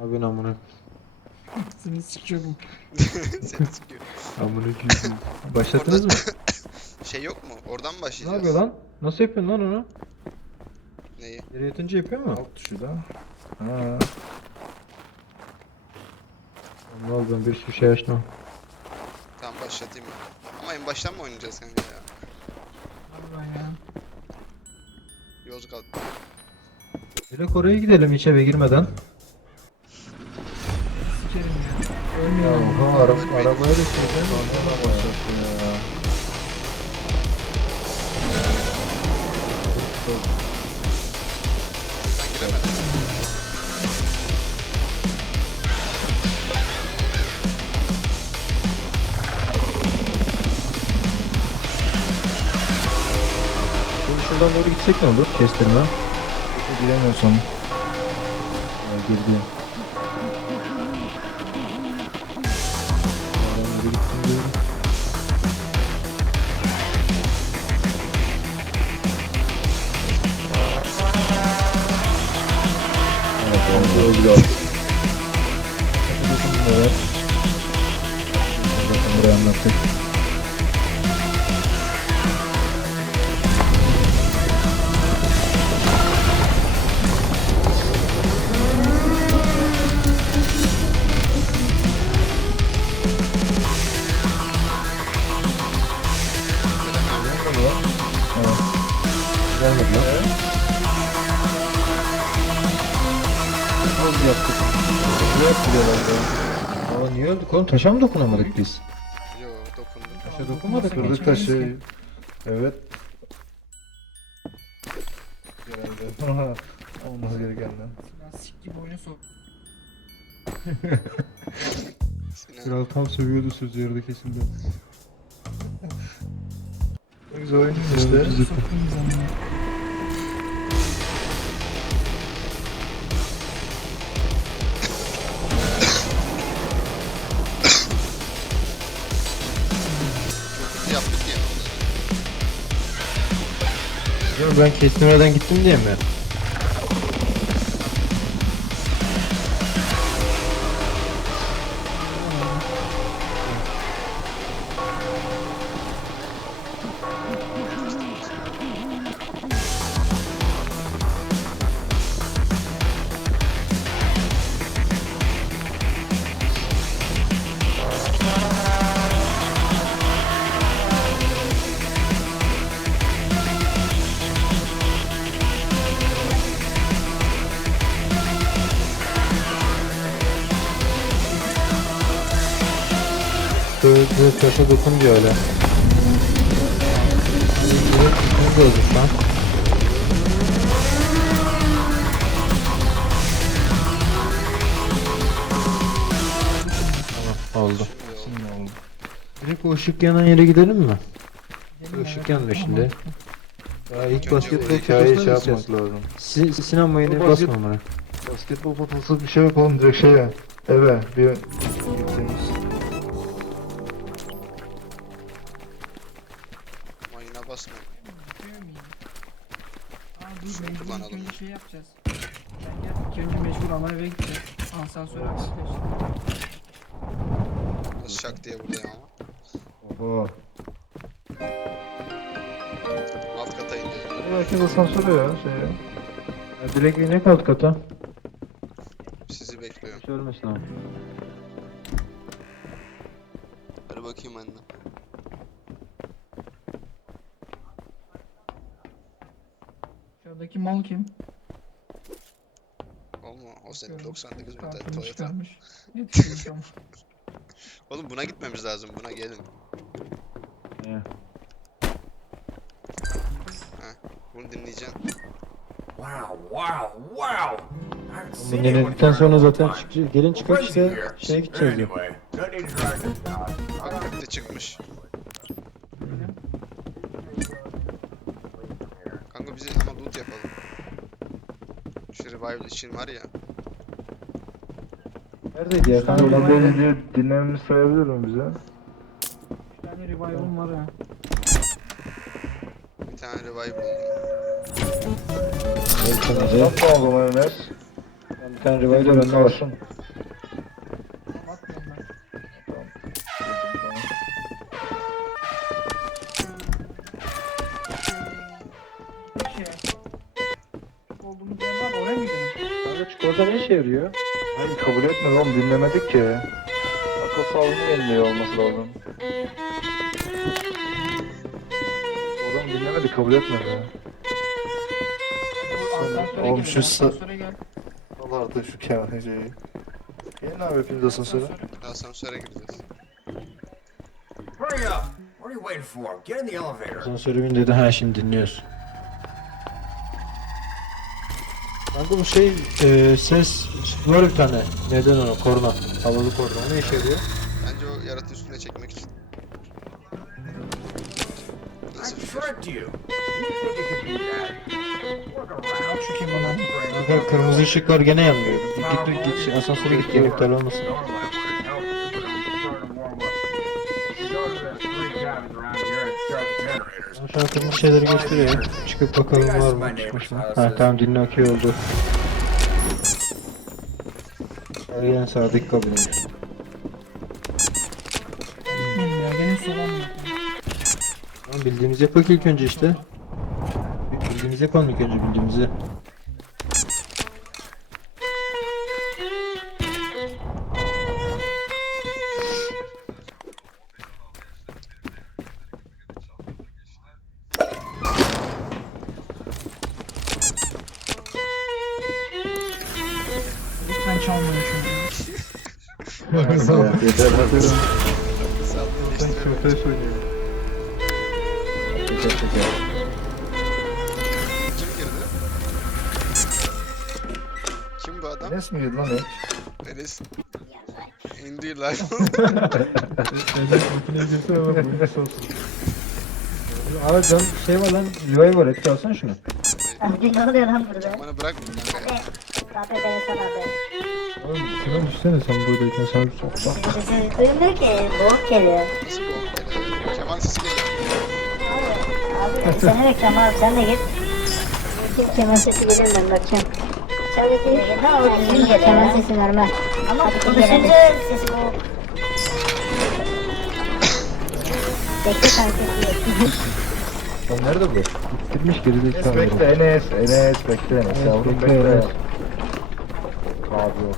Abi amına. Seni sikiyorum. Seni sıkıyor. Amına koyayım. Başlattınız mı? Şey yok mu? Oradan mı Ne başlayacağız? yapıyor lan? Nasıl yapıyorsun lan onu? Neyi? Yere yatınca yapıyor mu? Alt tuşu da. Ha. Ne oldu ben bir sürü şey açtım. Tamam başlatayım ben. Ama en baştan mı oynayacağız kanka ya. Yozgat. Direkt oraya gidelim hiç eve girmeden. Ya. Oha araba, arabaya da sürdün. Sonra şuradan doğru gitsek ne olur? Kestirme. Giremiyorsun. Ya girdi. Gelmedi lan. Az yaptık. Ne yapıyorlar ya? Aa niye öldük oğlum? Taşa mı dokunamadık biz? Yo dokundum. Taşa dokunmadık? Kırdık taşı. Evet. Herhalde. Olmaz gerekenden. Silah sik gibi oyunu sok. Sinan. Kral tam sövüyordu sözü yarıda kesildi. İşte. Yaptık ya. Yok ben kestirmeden gittim diye mi? Dokun diyor öyle. Ne gördük lan? Tamam oldu. Şimdi oldu. Oldu. Direkt o ışık yanan yere gidelim mi? Işık ya. yandı şimdi. Ya ilk basketbol Hikayeyi şey yapmak lazım. Si Sinan mayını basket- basma bana. Basketbol potası bir şey yapalım direkt şeye. Eve bir gittiğimiz. Mecbur kullanalım. önce şey yapacağız. Ben ilk önce mecbur ana eve gideceğiz. Asansöre bakacağız. Nasıl şak diye burada ya. Oho. Alt kata indi. Herkes asansöre ya şeye. Ya direkt inek alt kata. Sizi bekliyorum. Hiç ölmesin ama. Hadi bakayım anne. Şuradaki mal kim? Olma. O senin Görün. 99 model Kartını Toyota. Oğlum buna gitmemiz lazım. Buna gelin. Ne? Bunu dinleyeceğim. Wow, wow, wow! Bunu denedikten sonra zaten çık gelin Crazy işte şeye gideceğiz ya. Anyway, don't need to drag this out. Bak bir de çıkmış. Kanka bize ama loot yapalım. Şu revival için var ya. Neredeydi ya? Tamam, Kanka, revival. Önce dinlememizi sayabilir mi bize? Bir tane revival'ım var ha. Bir tane revival buldum. Neyse, Yapma o zaman Enes. Bir tane önüne var. Kalsın. Yarıyor? Hayır kabul etmedi oğlum dinlemedik ki. Akıl sağlığını yeniliyor olması lazım. Oğlum dinlemedi kabul etmedi. Asansöre Oğlum şu sa-. Allah artık şu kemerceyi. Gelin abi hepiniz asansöre. Asansöre. Asansöre gireceğiz. Hurry up! What are you waiting for? Get in the elevator. Asansöre bin dedi. Ha şimdi dinliyoruz. Kanka bu şey e, ses var bir tane. Neden o? Korna. Havalı korna. Ne işe yarıyor? Bence o yaratığı üstüne çekmek için. Kırmızı ışıklar gene yanmıyor. Git git git git asansöre git iptal olmasın. An kırmızı şeyleri gösteriyor. Çıkıp bakalım var mı? Çıkmış mı? Ha tamam dinle okey oldu. Soğan yok. Tamam bildiğimizi yapak ilk önce işte. Bildiğimizi yapalım ilk önce bildiğimizi. Enes olsun. Abi can şey var lan. UI var etki alsana şunu. Abi ne oluyor lan burada? Bana bırakma kanka ya. Zaten beni sanadı. Oğlum şuna düşsene sen buradayken sana bir sok. Bak. Sizin sesiniz duyulmuyor ki. Boğuk geliyor. Nasıl bu? Ee, Keman sesi geliyor. Abi, abi seni bekliyorum abi sen de git. Kim keman sesi geliyor ben bakacağım. Sen de git. Ne oldu? Geliyor. Keman sesi normal. Ama konuşunca sesi boğuk. Bekle kanka. Lan nerede bu? Bitirmiş gerideki Enes bekle Enes. Enes bekle Enes. Yavrum bekle, bekle. Abi yok.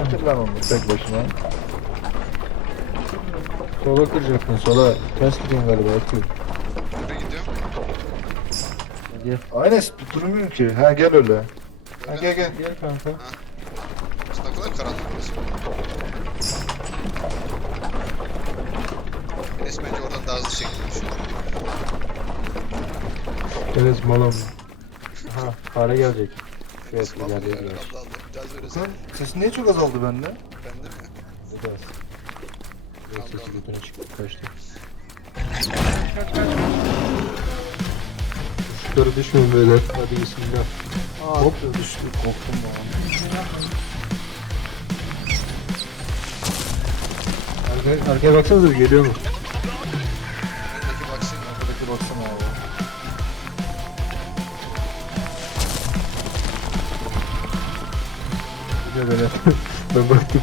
Bitir lan onu tek başına. Sola kıracaktın sola. Ters gidiyorsun galiba atıyor. Nereye gidiyorum? Ki. Ha gel öyle. Ha gel gel. Gel kanka. Ne daha hızlı çekilmiş. Enes malım. Aha fare gelecek. Şu eski vallahi geldi. ya. Allah Allah. Bir daha söylesene. Sen sesin niye çok azaldı bende? Bende mi? Bu da az. Biraz sesi götüne çıktı kaçtı. Işıkları düşmeyin beyler. Hadi bismillah. Hop düştü korktum ben. Arkaya, arkaya baksanıza bir geliyor mu? Geliyor beyler. ben baktım.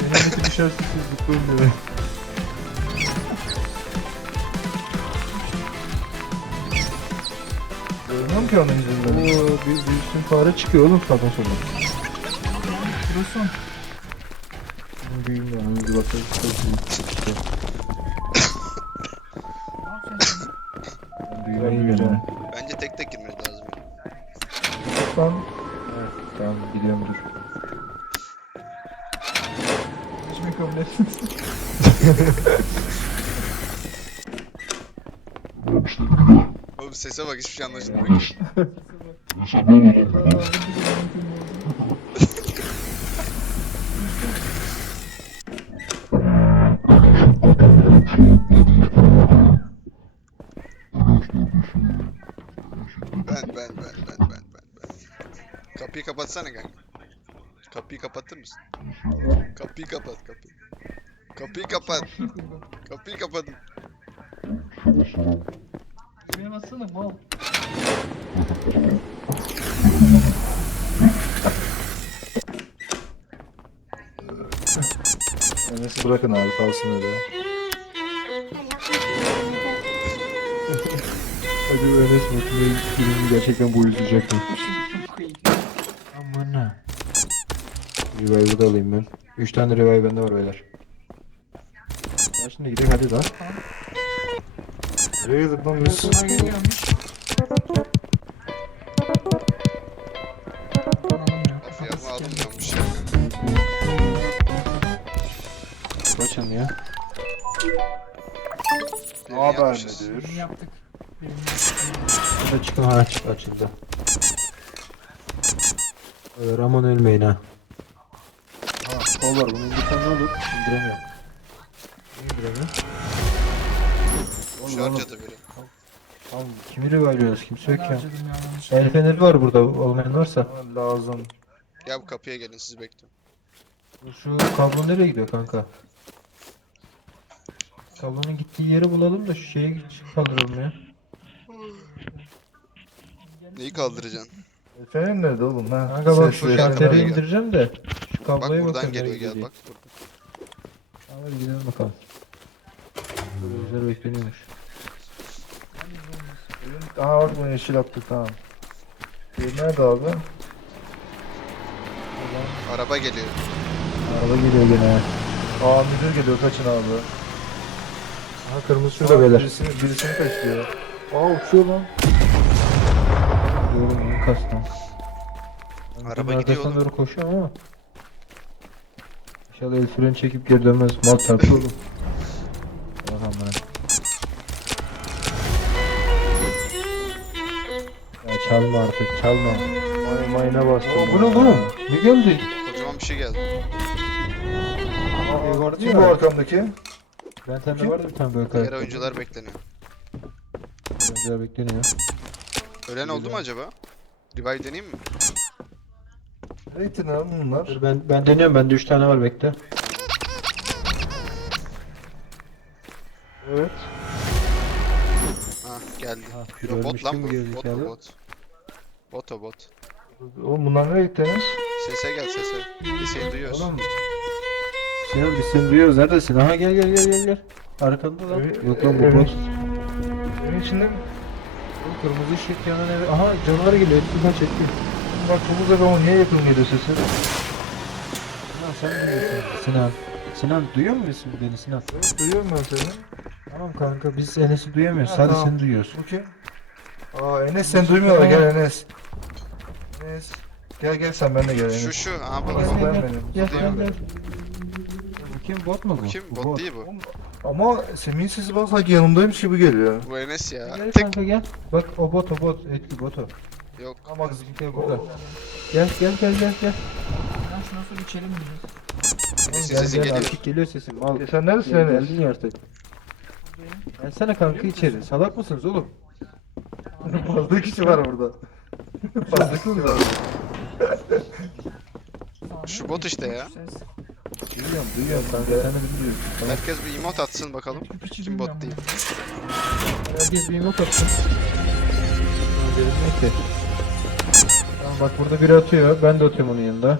Benim siz mutlu olun Görmüyorum ki onun yüzünden. Oo bir, bir sürü fare çıkıyor oğlum sağdan soldan. Dursun. Bilmiyorum bir bakalım. Sese bak hiçbir şey anlaşılmıyor. ki. Ben ben ben ben ben ben ben. Kapıyı kapatsana kanka. Kapıyı kapatır mısın? Kapıyı kapat kapıyı. Kapıyı kapat. Kapıyı kapatın. Bassana mal. Enes'i bırakın abi kalsın öyle. Hadi Enes Metin'e birini gerçekten boyutlayacak mı? Aman ha. Revive'ı da alayım ben. 3 tane revive bende var beyler. Ya şimdi gidelim hadi lan. Nereye gidip lan biz? Kafaya ya? Kaçın ya. Birini Haber yapmışız. nedir? Birini yaptık. Birini Hadi çıkın ha çık açıldı. Ramon ölmeyin ha. Ha kol var bunu indirsen ne olur? İndiremiyorum. Niye indiremiyorum? Boş harcadı biri. Tamam kimi revive'liyoruz kimse yok ya. harcadım ya yanlış. El feneri var burada olmayan varsa. Lazım. Ya bu kapıya gelin siz bekliyorum. Şu kablo nereye gidiyor kanka? Kablonun gittiği yeri bulalım da şu şeye kaldıralım ya. Neyi kaldıracaksın? Fener nerede oğlum? Ha, Kanka bak ses şu verin. gel. indireceğim de. Şu Bak kabloya buradan geliyor gel bak. Hadi gidelim bakalım. Güzel bekleniyormuş. Aha bak bunu yeşil yaptık tamam. Bir nerede abi? Araba geliyor. Araba geliyor gene. Aa müdür geliyor kaçın abi. Aha kırmızı şurada Aa, beyler. Birisini, birisini kaçıyor. Aa uçuyor lan. Oğlum iyi kastan. Araba gidiyor oğlum. doğru koşuyor ama. İnşallah el freni çekip geri dönmez. Mal çarptı oğlum. Çalma artık çalma. May mayına bastım. Aa, bu ne oğlum? Ne geldi? Kocaman bir şey geldi. Aa, vardı Kim bu arkamdaki? Ben sende vardı bir tane böyle Diğer karakter. oyuncular bekleniyor. Oyuncular bekleniyor. Ölen oldu mu acaba? Revive deneyeyim mi? Gittin abi bunlar? Dur ben ben deniyorum bende 3 tane var bekle. Evet. Ha geldi. Ha, biri Yo, bot ölmüştü lan bu. Bot bot. Bot o bot. Oğlum bunlar nereye gittiniz? Sese gel sese. Sesini duyuyoruz. Oğlum. Sinan biz seni duyuyoruz neredesin? Aha gel gel gel gel gel. Arkanda lan. Evi- Yok lan bu evin- bot. Evin içinde mi? Oğlum Kırmızı ışık yanan evi. Aha canavar geliyor. Şuradan çekti. Bak çok uzak ama niye yakın geliyor sesi? Sinan sen duyuyorsun? Sinan. Sinan duyuyor musun beni Sinan? Duyuyorum ben seni. Tamam kanka biz Enes'i duyamıyoruz. Ha, Sadece tamam. seni duyuyoruz. Bu kim? Aa Enes sen duymuyorlar gel Enes. Enes. Gel gel sen benimle gel Enes. Şu şu. Aha gel. Gel benim. gel gel. Bu kim bot mu bu? Bu kim? Bu Bot değil bu. Ama Semih'in sesi bana sanki yanımdaymış gibi geliyor. Bu Enes ya. Gel Tek. kanka gel. Bak o bot o bot. Etli bot o. Yok. Ama kızım Gel burada. Gel gel gel gel gel. Ben şuna sonra içelim biraz. Enes'in Gel sesi gel geliyor. artık geliyor sesin. Mal. E sen neredesin Gel, Enes? geldin ya artık. Gelsene kanka içeri. Salak mısınız oğlum? Fazla kişi var burada. Fazla kişi var. Şu bot işte ya. Duyuyorum duyuyorum kanka. Sen de beni duyuyorsun. Tamam. Herkes bir emote atsın bakalım. Kim bot değil. bunu. Herkes bir imot atsın. Neyse. Tamam bak burada biri atıyor. Ben de atıyorum onun yanında.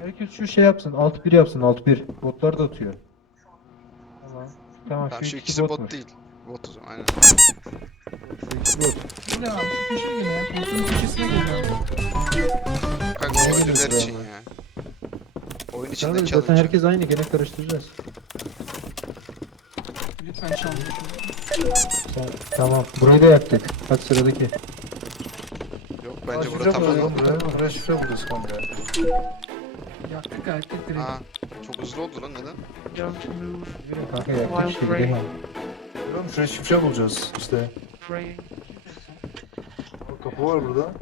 Herkes şu şey yapsın. 6-1 yapsın 6-1. Botlar da atıyor. Tamam. Tamam Tamam şu, şu iki ikisi botmuş. bot değil. Bot o zaman aynen. Bu ne abi şu köşeye gel ya. Koltuğun köşesine geliyor. Kanka Aynen oyuncular öyle için ya. Oyun Tamam, içinde zaten challenge. herkes aynı. Gene karıştıracağız. Lütfen çalın. Sen, tamam. Burayı da yaptık. Hadi sıradaki. Yok bence burada tamam. buraya. Şifre bulacağız kanka. Yaktık gayet direkt. Aa, çok hızlı oldu lan neden? Kanka yaptık işte gidelim. Oğlum şuraya şifre bulacağız işte. Bak, Kapı var burada.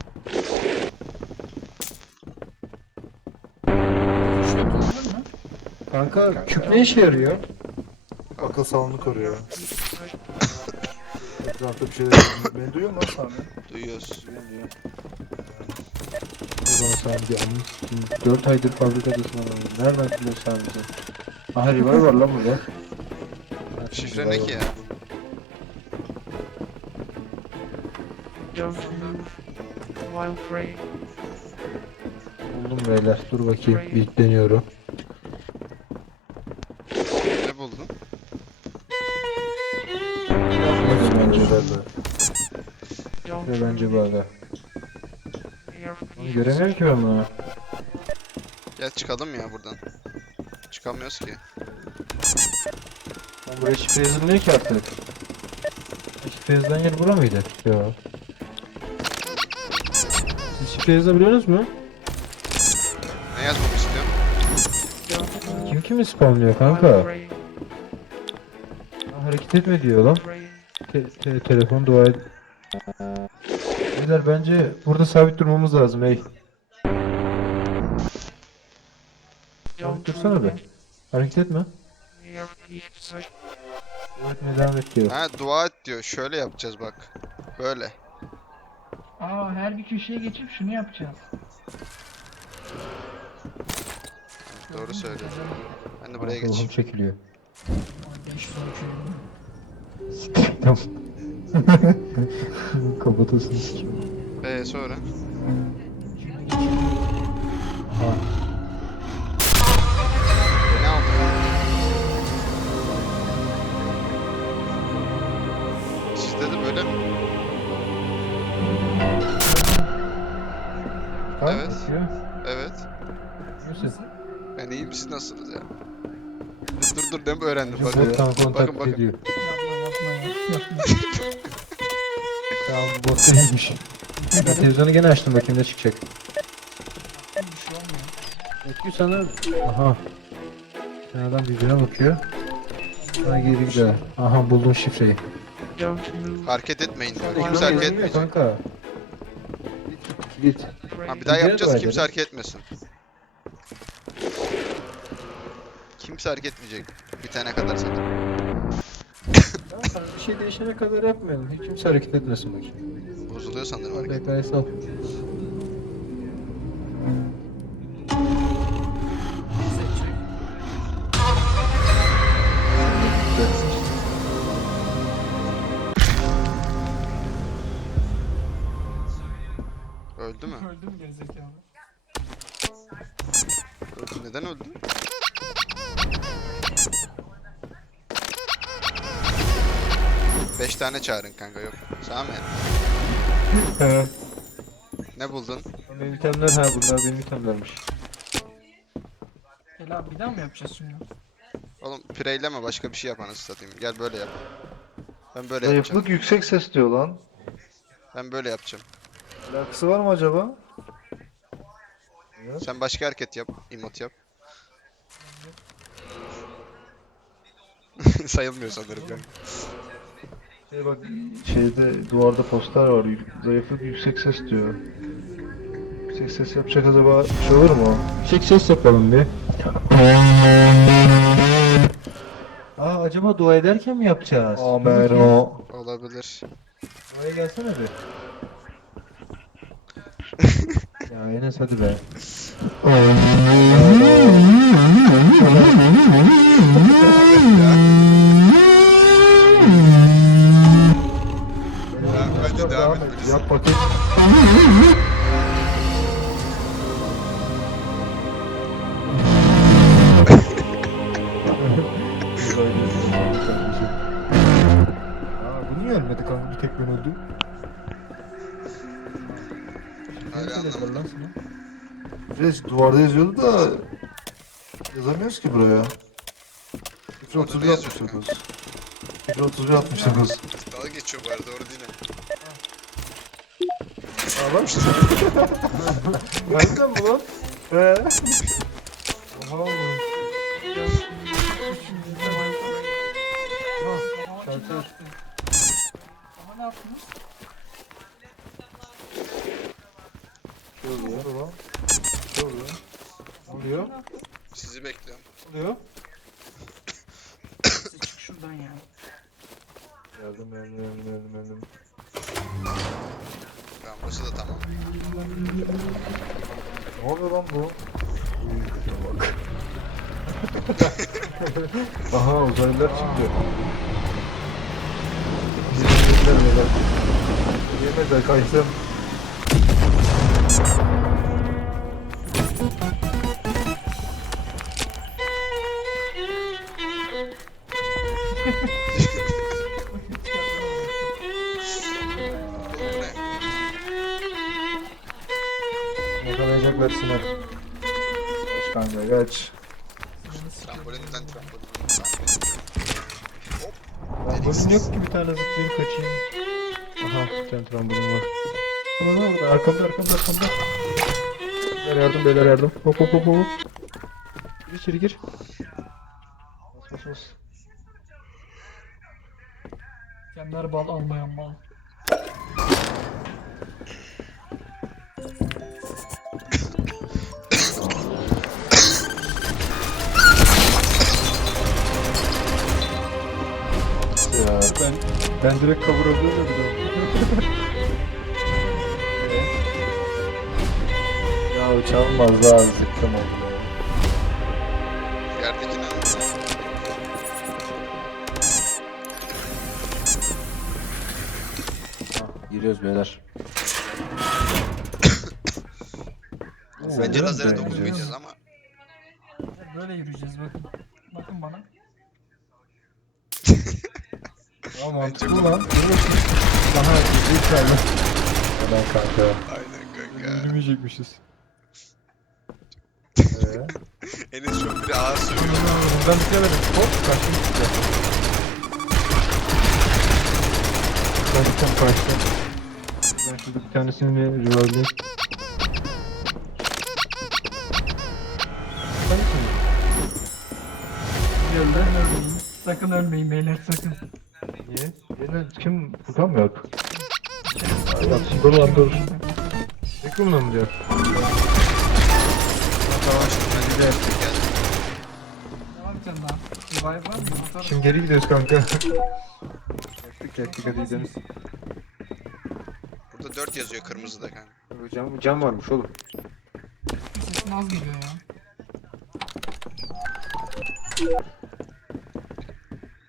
Kanka küp ne işe yarıyor? Akıl sağlığını koruyor. Etrafta bir şeyler Beni duyuyor musun lan Sami? Duyuyoruz. Ulan Sami bir anını sikeyim. 4 aydır fabrikadasın adamım. Nereden biliyorsun Sami bizi? Aha revive var lan burada. Şifre ne ki ya? Don't move while praying. Buldum beyler. Dur bakayım. İlk deniyorum. Ne buldun? Bence böyle. Ve bence böyle. Onu göremiyorum ki ben bunu. Gel çıkalım ya buradan. Çıkamıyoruz ki. Ben buraya şifre yazılmıyor ki artık. Şifre yazılan yer bura mıydı? Yok. Şifre yazabiliyorsunuz mu? Ne yazmamı istiyorsun? Kim kimi spamlıyor kanka? Aa, Hareket etme diyor lan. Te- te- telefon dua et. Beyler bence burada sabit durmamız lazım ey. Sabit dursana be. Hareket etme. Dua etmeye devam et diyor. Ha dua et diyor. Şöyle yapacağız bak. Böyle. Aa her bir köşeye geçip şunu yapacağız. Doğru söylüyorsun. Ben de buraya Ruhum geçeyim. çekiliyor. Aa, 5 son köşeye. Tamam. Kapatasın sikim. Ee sonra? Ne siz nasılsınız ya? Dur dur ne öğrendim Bakın, bakın. Bottan Bakın kontak bakın. ediyor. Yapma yapma ya. Yapma. Tamam bot değilmiş. Ben televizyonu gene açtım bakayım ne çıkacak. Bir şey olmuyor. Bakıyor sana. Aha. Adam birbirine bakıyor. Sonra geri gidiyor. Aha buldum şifreyi. Hareket etmeyin Kimse hareket etmeyecek. Kanka. Git. Ha bir daha yapacağız kimse hareket etmesin. Kimse hareket etmeyecek. Bitene kadar sanırım. Bir şey değişene kadar yapmayalım. Hiç kimse hareket etmesin bakayım. Bozuluyor sanırım hareket. Bekle sal. 5 tane çağırın kanka yok. Sami. Evet. Ne buldun? Benim itemler ha bunlar benim itemlermiş. Gel abi bir daha mı yapacağız şimdi? Oğlum pireyleme başka bir şey yap anasını satayım. Gel böyle yap. Ben böyle yapacağım. Yüksek ses diyor lan. Ben böyle yapacağım. Alakası var mı acaba? Evet. Sen başka hareket yap. Emot yap. Sayılmıyor sanırım. kanka. Şey bak şeyde duvarda poster var. Zayıflık yüksek ses diyor. Yüksek ses yapacak acaba şey olur mu? Çek ses yapalım bir. Aa acaba dua ederken mi yapacağız? Amen o. Olabilir. Oraya gelsene bir. ya Enes hadi be. Etmelisin. Yap bakayım. Aa bu niye ölmedi kanka bir tek ben öldüm. Hala anlamadım. Reis duvarda yazıyordu da yazamıyoruz ki buraya. Şifre Orada 31 ne yazıyor 69. Şifre 31 69. Dalga geçiyor bari doğru değil mi? Ağlar mısın? Nereden bu lan? He? Oha oğlum. Ama kim ne yaptı? Ama ne yaptınız? Ne oluyor? Ne oluyor? Ne oluyor? Sizi bekliyorum. Ne oluyor? Çık şuradan ya. Geldim geldim geldim geldim geldim. Tamam burası da tamam. Ne oluyor lan bu? bak. Aha uzaylılar çıktı. Bizi yemediler beyler. Yemediler da kaysam. Bu Sinan. Kaç kanka kaç. Trambolinden trambolinden. Trambolin yok ki bir tane zıplayayım kaçayım. Aha bir tane trambolin var. Aa, orada arkamda arkamda arkamda. Beyler yardım beyler yardım. Hop hop hop hop. Gir içeri gir. Bas bas bas. Kendileri bal almayan mal. Ben ben direkt cover alıyorum ya bir de. Ya çalmaz daha zıkkım oldu. Giriyoruz beyler. Bence Oo, lazere dokunmayacağız ama. Böyle yürüyeceğiz bakın. Bakın bana. Aa mantıklı lan. Aha gizli kaldı. Hemen kanka. Aynen kanka. Yürümeyecekmişiz. Ee, Enes çok biri ağır sürüyor. Bundan bitiremedim. Hop kaçtım size. Kaçtım kaçtım. Ben şurada bir tanesini. Ölmeyin, ölmeyin. Sakın ölmeyin beyler sakın. Niye? yine kim? Furkan mı yok? Bak dur lan dur. Ekrum'la mı diyor? Geldi. Ne yapacaksın daha? Revive var mı? Atarım. Şimdi geri gidiyoruz kanka. Yaktık yaktık hadi gidelim. Burada 4 yazıyor kırmızıda kanka. Cam, cam varmış oğlum. Sesin az geliyor ya.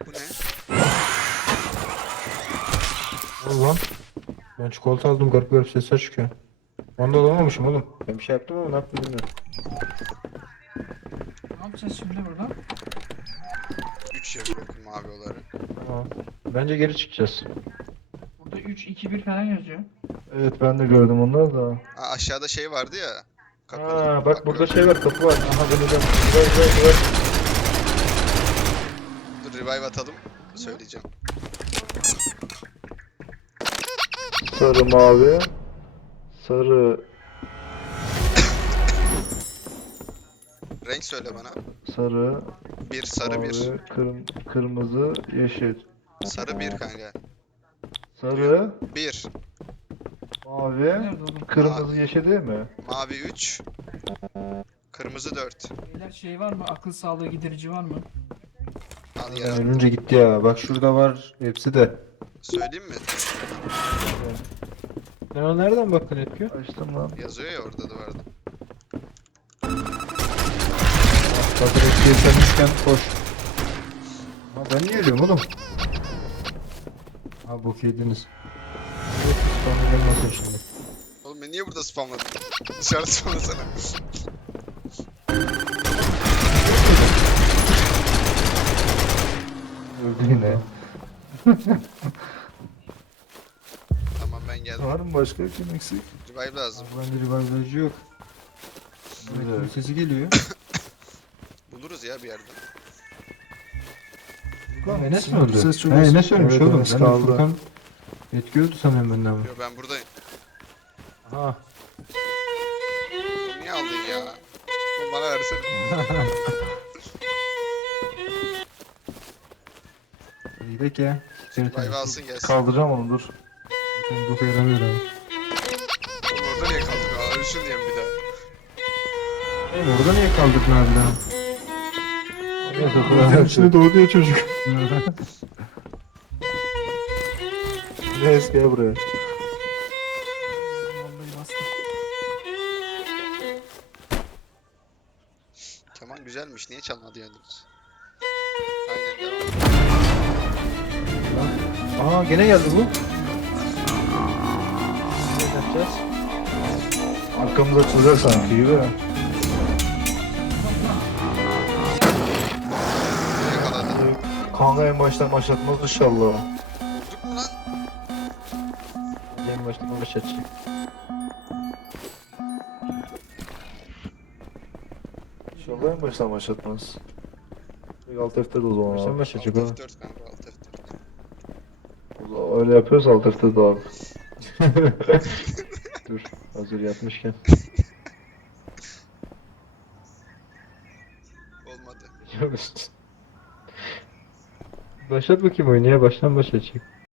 Bu ne? Ol lan. Ben çikolata aldım garip garip sesler çıkıyor. Onda alamamışım oğlum. Ben bir şey yaptım ama ne yaptım bilmiyorum. Ne yapacağız şimdi burada? 3 yazıyor bakın mavi olarak. Tamam. Bence geri çıkacağız. Burada 3, 2, 1 falan yazıyor. Evet ben de gördüm onları da. Aa, aşağıda şey vardı ya. Kapı. Aa bak burada şey var kapı var. Aha döneceğim. Güzel güzel güzel. Dur revive atalım. Söyleyeceğim. Sarı mavi. Sarı Renk söyle bana. sarı Bir sarı bir. mavi, kırm- kırmızı yeşil. Sarı bir kanka. Sarı Bir. mavi kırmızı yeşil değil mi? Mavi 3. Kırmızı 4. Beyler şey var mı? Akıl sağlığı giderici var mı? Al ölünce gitti ya. Bak şurada var. Hepsi de. Söyleyeyim mi? Ona nereden baktın etkiyor? Açtım lan. Yazıyor ya orada da vardı. Bak etkiye sen koş. Ha ben niye ölüyorum oğlum? Ha bok yediniz. Sonra gelmesin şimdi. Oğlum ben niye burada spamladım? Dışarı spamlasana. Öldü yine. Var mı başka kim eksik? Revive lazım. Bende rivalizci yok. Evet. Sesi geliyor. Buluruz ya bir yerde. Lan Enes mi öldü? Ses çok He. Enes ölmüş Evet, oğlum. Enes Ben de kaldı. Furkan etki öldü sanıyorum benden ama. Yo ben buradayım. Aha. Bunu niye aldın ya? Oğlum bana versene. İyi de ki Revive alsın gelsin. Kaldıracağım onu dur. Ben boka yaramıyor abi. Orada niye kaldık? Aa ölsün diye bir daha? Oğlum orada niye abi lan? Neyse içine doğdu ya çocuk. Neyse gel buraya. Keman güzelmiş. Niye çalmadı yalnız? Aynen devam. Aa gene geldi bu. Yapacağız? Arkamız açılacak sanki gibi. Kanka en baştan başlatmaz inşallah. En başta baş açacak. İnşallah en baştan başlatmaz. Bir alt F'de de o zaman Baştan abi. baş açacak Alt oğlum. F4 kanka alt F4. O zaman Öyle yapıyoruz alt F'de de abi. Hazır yapmışken. Olmadı. Başlat bakayım oyunu ya baştan başa açacak.